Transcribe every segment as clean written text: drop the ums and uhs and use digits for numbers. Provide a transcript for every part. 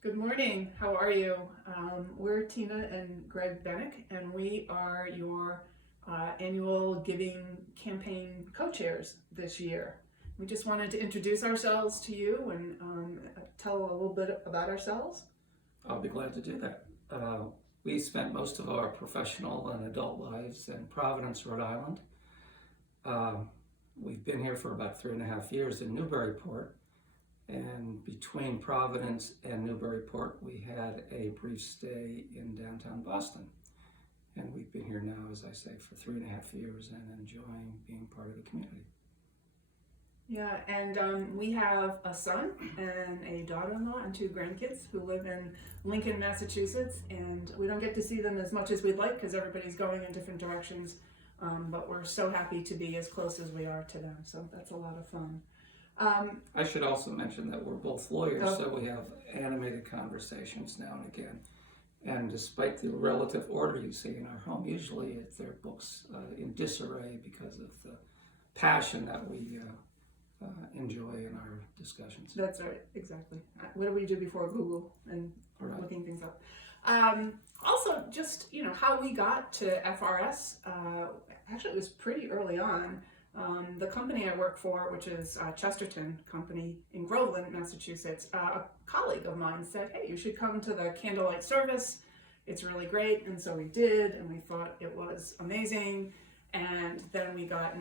Good morning. How are you? We're Tina and Greg Benik, and we are your annual giving campaign co-chairs this year. We just wanted to introduce ourselves to you and tell a little bit about ourselves. I'll be glad to do that. We spent most of our professional and adult lives in Providence, Rhode Island. We've been here for about 3.5 years in Newburyport, and between Providence and Newburyport, we had a brief stay in downtown Boston. And we've been here now, as I say, for 3.5 years and enjoying being part of the community. Yeah, and we have a son and a daughter-in-law and 2 grandkids who live in Lincoln, Massachusetts, and we don't get to see them as much as we'd like because everybody's going in different directions, but we're so happy to be as close as we are to them, so that's a lot of fun. I should also mention that we're both lawyers, so we have animated conversations now and again. And despite the relative order you see in our home, usually they're books in disarray because of the passion that we enjoy in our discussions. That's right, exactly. What do we do before Google and looking things up? Also, just how we got to FRS. Actually, it was pretty early on. The company I work for, which is Chesterton Company in Groveland, Massachusetts, a colleague of mine said, "Hey, you should come to the candlelight service. It's really great." And so we did, and we thought it was amazing. And then we got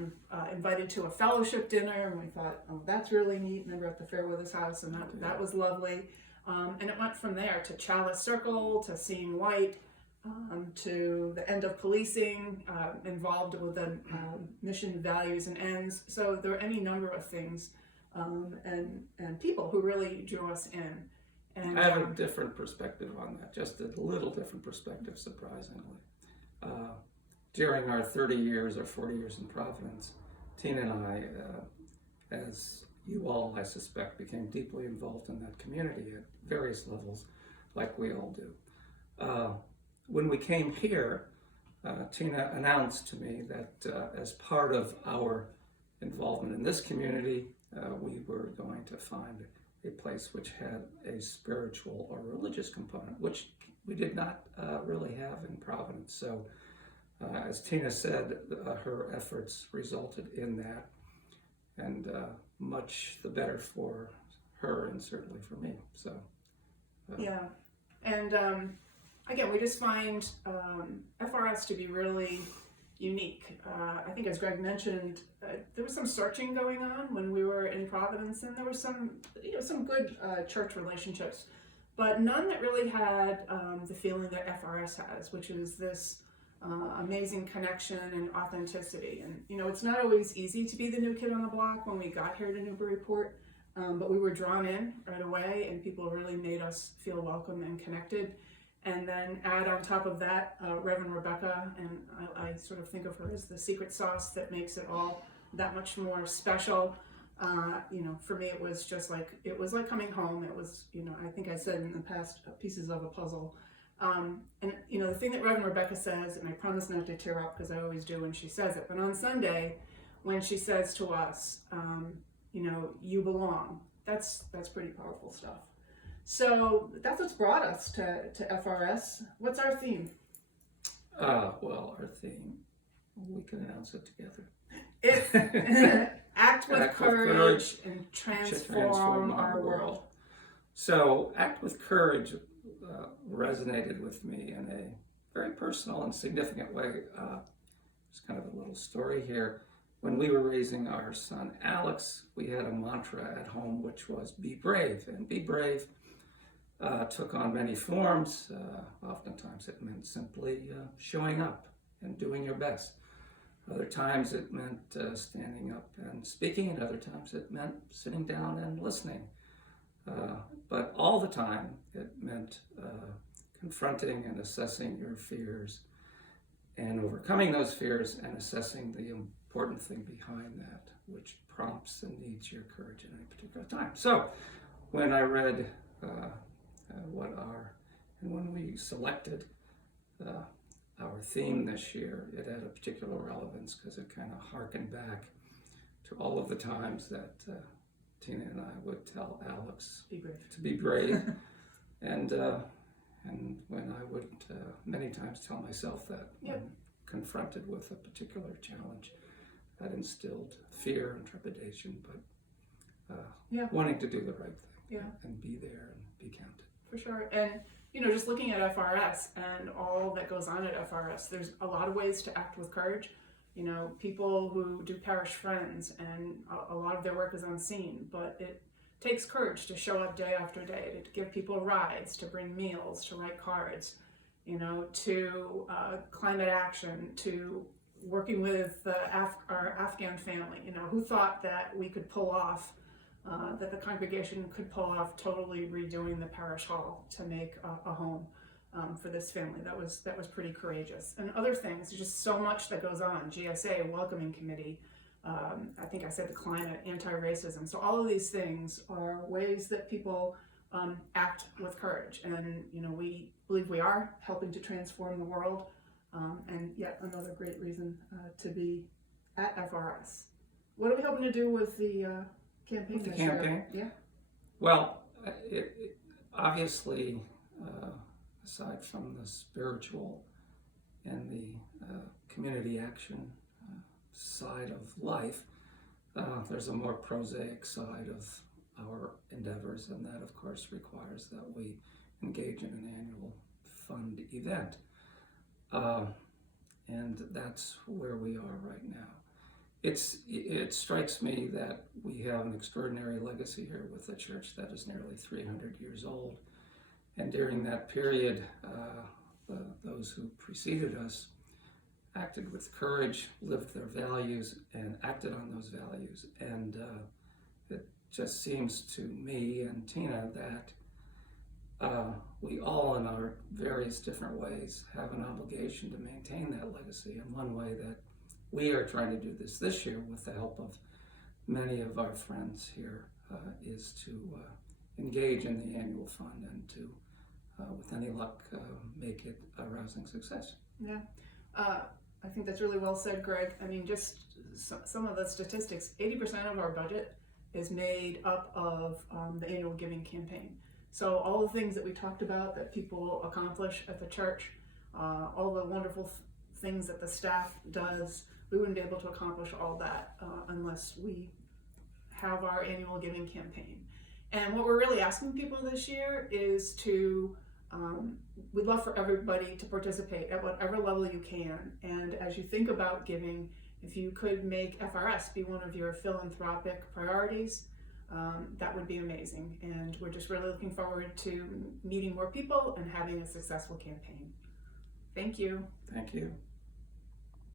invited to a fellowship dinner, and we thought, "Oh, that's really neat." And then we're at the Fairweather's house, and that was lovely. And it went from there to Chalice Circle, to Seeing White, to the End of Policing, involved with the mission, values, and ends. So there are any number of things and people who really drew us in. And I have a different perspective on that, just a little different perspective, surprisingly. During our 30 years or 40 years in Providence, Tina and I, as you all, I suspect, became deeply involved in that community at various levels, like we all do. When we came here, Tina announced to me that as part of our involvement in this community, we were going to find a place which had a spiritual or religious component, which we did not really have in Providence. So as Tina said, her efforts resulted in that, and much the better for her and certainly for me. So yeah, and again, we just find FRS to be really unique. I think, as Greg mentioned, there was some searching going on when we were in Providence, and there was some good church relationships, but none that really had the feeling that FRS has, which is this amazing connection and authenticity. And it's not always easy to be the new kid on the block when we got here to Newburyport, but we were drawn in right away, and people really made us feel welcome and connected. And then add on top of that Reverend Rebecca, and I sort of think of her as the secret sauce that makes it all that much more special. For me, it was like coming home. It was, I think I said in the past, pieces of a puzzle. And the thing that Reverend Rebecca says, and I promise not to tear up because I always do when she says it, but on Sunday, when she says to us, you belong, that's pretty powerful stuff. So that's what's brought us to FRS. What's our theme? Well, our theme, we can announce it together. It's act with courage and transform our world. So act with courage resonated with me in a very personal and significant way. There's kind of a little story here. When we were raising our son Alex, we had a mantra at home which was "Be brave." And be brave took on many forms. Oftentimes it meant simply showing up and doing your best. Other times it meant standing up and speaking, and other times it meant sitting down and listening. But all the time it meant confronting and assessing your fears and overcoming those fears and assessing the important thing behind that, which prompts and needs your courage at any particular time. So when I read when we selected our theme this year, it had a particular relevance because it kind of harkened back to all of the times that Tina and I would tell Alex Be brave. to be brave, And when I would many times tell myself that when confronted with a particular challenge, that instilled fear and trepidation, but wanting to do the right thing and be there and be counted. For sure. And, just looking at FRS and all that goes on at FRS, there's a lot of ways to act with courage. People who do parish friends, and a lot of their work is unseen, but it takes courage to show up day after day, to give people rides, to bring meals, to write cards, to climate action, to working with our Afghan family. Who thought that we could pull off, that the congregation could pull off totally redoing the parish hall to make a home for this family. That was pretty courageous. And other things, there's just so much that goes on. GSA, welcoming committee, I think I said the climate, anti-racism. So all of these things are ways that people act with courage. And, we believe we are helping to transform the world. And yet another great reason to be at FRS. What are we hoping to do with the campaign this year? Yeah. Well, it obviously, aside from the spiritual and the community action side of life, there's a more prosaic side of our endeavors, and that of course requires that we engage in an annual fund event. And that's where we are right now. It strikes me that we have an extraordinary legacy here with a church that is nearly 300 years old. And during that period, those who preceded us acted with courage, lived their values, and acted on those values. And it just seems to me and Tina that we all, in our various different ways, have an obligation to maintain that legacy. And one way that we are trying to do this year, with the help of many of our friends here, is to engage in the annual fund and to, with any luck, make it a rousing success. Yeah. I think that's really well said, Greg. I mean, just some of the statistics, 80% of our budget is made up of the annual giving campaign. So all the things that we talked about that people accomplish at the church, all the wonderful things that the staff does, we wouldn't be able to accomplish all that unless we have our annual giving campaign. And what we're really asking people this year is to, we'd love for everybody to participate at whatever level you can. And as you think about giving, if you could make FRS be one of your philanthropic priorities, that would be amazing. And we're just really looking forward to meeting more people and having a successful campaign. Thank you. Thank you.